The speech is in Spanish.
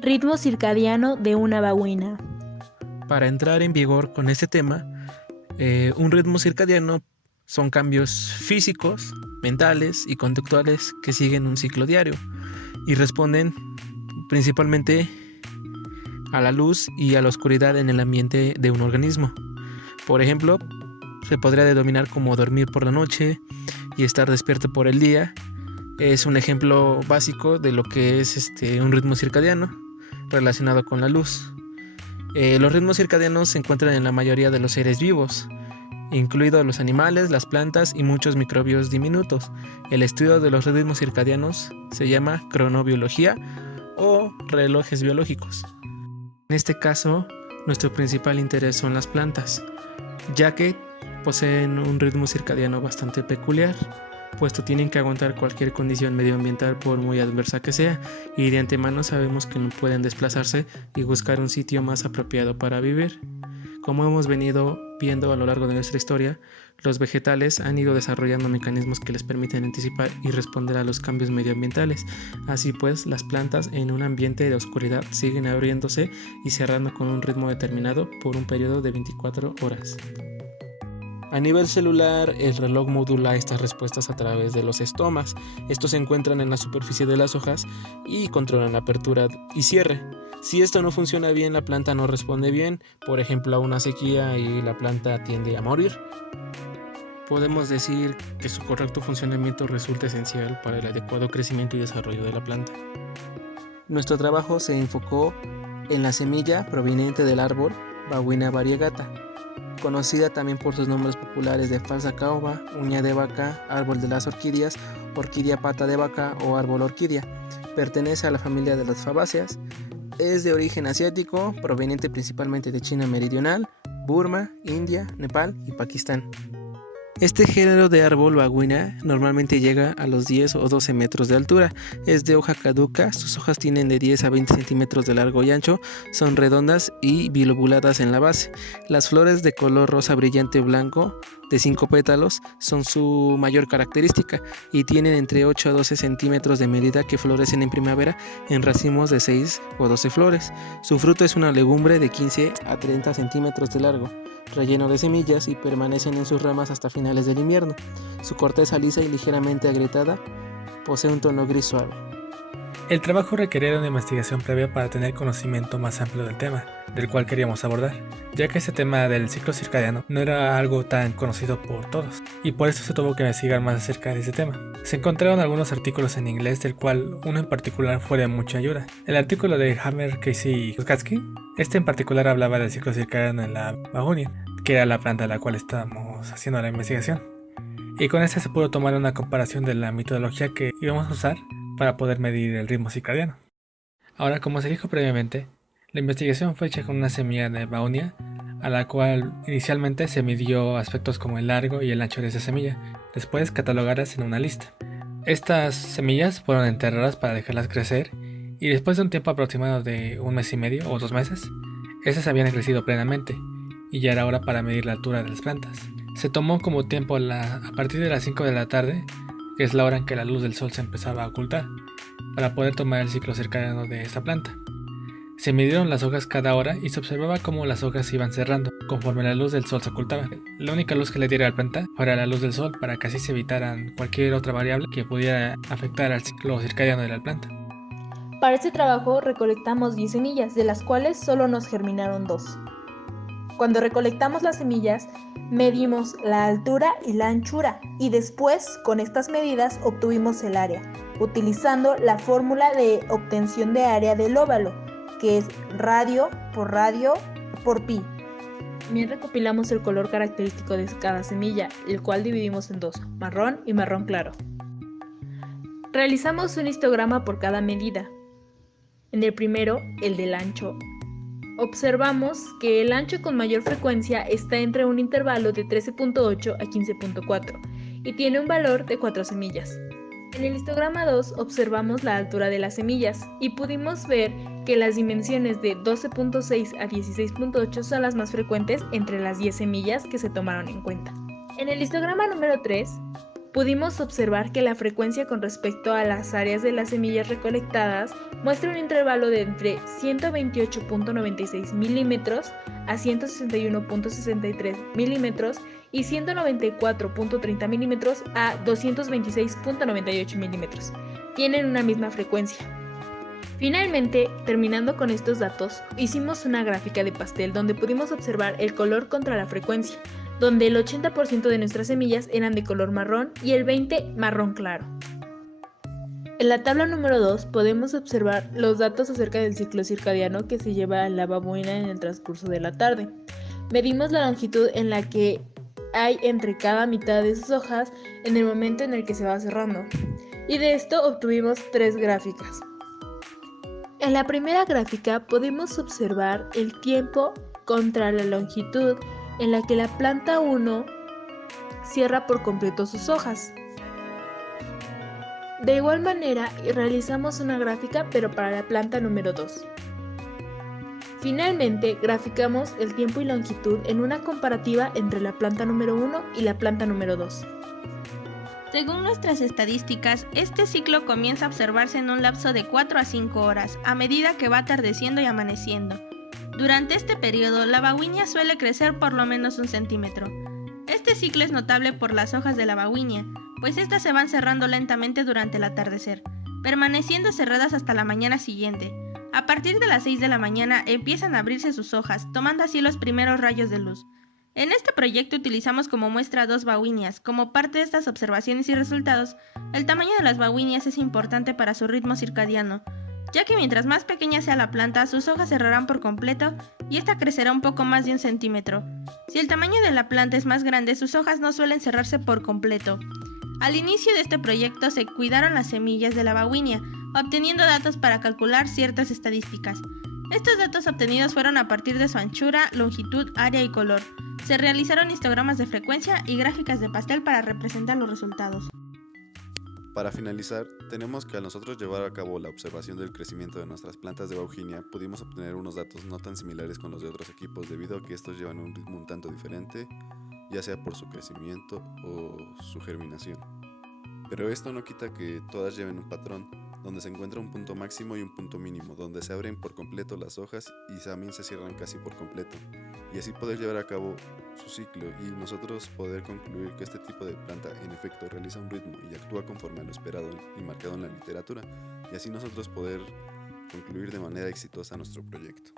Ritmo circadiano de una babuina. Para entrar en vigor con este tema, un ritmo circadiano son cambios físicos, mentales y conductuales que siguen un ciclo diario y responden principalmente a la luz y a la oscuridad en el ambiente de un organismo. Por ejemplo, se podría denominar como dormir por la noche y estar despierto por el día. Es un ejemplo básico de lo que es un ritmo circadiano relacionado con la luz. Los ritmos circadianos se encuentran en la mayoría de los seres vivos, incluidos los animales, las plantas y muchos microbios diminutos. El estudio de los ritmos circadianos se llama cronobiología o relojes biológicos. En este caso, nuestro principal interés son las plantas, ya que poseen un ritmo circadiano bastante peculiar, puesto tienen que aguantar cualquier condición medioambiental por muy adversa que sea, y de antemano sabemos que no pueden desplazarse y buscar un sitio más apropiado para vivir. Como hemos venido viendo a lo largo de nuestra historia, los vegetales han ido desarrollando mecanismos que les permiten anticipar y responder a los cambios medioambientales. Así pues, las plantas en un ambiente de oscuridad siguen abriéndose y cerrando con un ritmo determinado por un periodo de 24 horas. A nivel celular, el reloj modula estas respuestas a través de los estomas. Estos se encuentran en la superficie de las hojas y controlan la apertura y cierre. Si esto no funciona bien, la planta no responde bien, por ejemplo a una sequía, y la planta tiende a morir. Podemos decir que su correcto funcionamiento resulta esencial para el adecuado crecimiento y desarrollo de la planta. Nuestro trabajo se enfocó en la semilla proveniente del árbol Babuina variegata, conocida también por sus nombres populares de falsa caoba, uña de vaca, árbol de las orquídeas, orquídea pata de vaca o árbol orquídea. Pertenece a la familia de las fabáceas. Es de origen asiático, proveniente principalmente de China meridional, Burma, India, Nepal y Pakistán. Este género de árbol babuina normalmente llega a los 10 o 12 metros de altura. Es de hoja caduca, sus hojas tienen de 10 a 20 centímetros de largo y ancho, son redondas y bilobuladas en la base. Las flores de color rosa brillante o blanco de 5 pétalos son su mayor característica y tienen entre 8 a 12 centímetros de medida, que florecen en primavera en racimos de 6 o 12 flores. Su fruto es una legumbre de 15 a 30 centímetros de largo, relleno de semillas, y permanecen en sus ramas hasta finales del invierno. Su corteza lisa y ligeramente agrietada posee un tono gris suave. El trabajo requería de una investigación previa para tener conocimiento más amplio del tema, del cual queríamos abordar, ya que este tema del ciclo circadiano no era algo tan conocido por todos, y por eso se tuvo que investigar más acerca de ese tema. Se encontraron algunos artículos en inglés, del cual uno en particular fue de mucha ayuda. El artículo de Hammer, Casey y Kuskatsky, este en particular hablaba del ciclo circadiano en la Babunia, que era la planta a la cual estábamos haciendo la investigación. Y con este se pudo tomar una comparación de la metodología que íbamos a usar para poder medir el ritmo circadiano. Ahora, como se dijo previamente, la investigación fue hecha con una semilla de Babunia, a la cual inicialmente se midió aspectos como el largo y el ancho de esa semilla, después catalogadas en una lista. Estas semillas fueron enterradas para dejarlas crecer, y después de un tiempo aproximado de 1 mes y medio o 2 meses, estas habían crecido plenamente, y ya era hora para medir la altura de las plantas. Se tomó como tiempo a partir de las 5 de la tarde, que es la hora en que la luz del sol se empezaba a ocultar, para poder tomar el ciclo circadiano de esta planta. Se midieron las hojas cada hora y se observaba cómo las hojas se iban cerrando conforme la luz del sol se ocultaba. La única luz que le diera a la planta fuera la luz del sol, para que así se evitaran cualquier otra variable que pudiera afectar al ciclo circadiano de la planta. Para este trabajo recolectamos 10 semillas, de las cuales solo nos germinaron 2. Cuando recolectamos las semillas, medimos la altura y la anchura, y después, con estas medidas, obtuvimos el área, utilizando la fórmula de obtención de área del óvalo, que es radio por pi. También recopilamos el color característico de cada semilla, el cual dividimos en 2, marrón y marrón claro. Realizamos un histograma por cada medida. En el primero, el del ancho, observamos que el ancho con mayor frecuencia está entre un intervalo de 13.8 a 15.4 y tiene un valor de 4 semillas. En el histograma 2 observamos la altura de las semillas y pudimos ver que las dimensiones de 12.6 a 16.8 son las más frecuentes entre las 10 semillas que se tomaron en cuenta. En el histograma número 3 pudimos observar que la frecuencia con respecto a las áreas de las semillas recolectadas muestra un intervalo de entre 128.96 milímetros a 161.63 milímetros y 194.30 milímetros a 226.98 milímetros. Tienen una misma frecuencia. Finalmente, terminando con estos datos, hicimos una gráfica de pastel donde pudimos observar el color contra la frecuencia, donde el 80% de nuestras semillas eran de color marrón y el 20% marrón claro. En la tabla número 2 podemos observar los datos acerca del ciclo circadiano que se lleva a la babuina en el transcurso de la tarde. Medimos la longitud en la que hay entre cada mitad de sus hojas en el momento en el que se va cerrando. Y de esto obtuvimos 3 gráficas. En la primera gráfica podemos observar el tiempo contra la longitud en la que la planta 1 cierra por completo sus hojas. De igual manera, realizamos una gráfica pero para la planta número 2. Finalmente, graficamos el tiempo y longitud en una comparativa entre la planta número 1 y la planta número 2. Según nuestras estadísticas, este ciclo comienza a observarse en un lapso de 4 a 5 horas, a medida que va atardeciendo y amaneciendo. Durante este periodo, la babuinia suele crecer por lo menos 1 centímetro. Este ciclo es notable por las hojas de la babuinia, pues estas se van cerrando lentamente durante el atardecer, permaneciendo cerradas hasta la mañana siguiente. A partir de las 6 de la mañana empiezan a abrirse sus hojas, tomando así los primeros rayos de luz. En este proyecto utilizamos como muestra 2 babuinias. Como parte de estas observaciones y resultados, el tamaño de las babuinias es importante para su ritmo circadiano, ya que mientras más pequeña sea la planta, sus hojas cerrarán por completo y esta crecerá un poco más de 1 centímetro. Si el tamaño de la planta es más grande, sus hojas no suelen cerrarse por completo. Al inicio de este proyecto se cuidaron las semillas de la babuinia, obteniendo datos para calcular ciertas estadísticas. Estos datos obtenidos fueron a partir de su anchura, longitud, área y color. Se realizaron histogramas de frecuencia y gráficas de pastel para representar los resultados. Para finalizar, tenemos que al nosotros llevar a cabo la observación del crecimiento de nuestras plantas de bauhinia, pudimos obtener unos datos no tan similares con los de otros equipos debido a que estos llevan un ritmo un tanto diferente, ya sea por su crecimiento o su germinación. Pero esto no quita que todas lleven un patrón, donde se encuentra un punto máximo y un punto mínimo, donde se abren por completo las hojas y también se cierran casi por completo, y así poder llevar a cabo su ciclo y nosotros poder concluir que este tipo de planta en efecto realiza un ritmo y actúa conforme a lo esperado y marcado en la literatura, y así nosotros poder concluir de manera exitosa nuestro proyecto.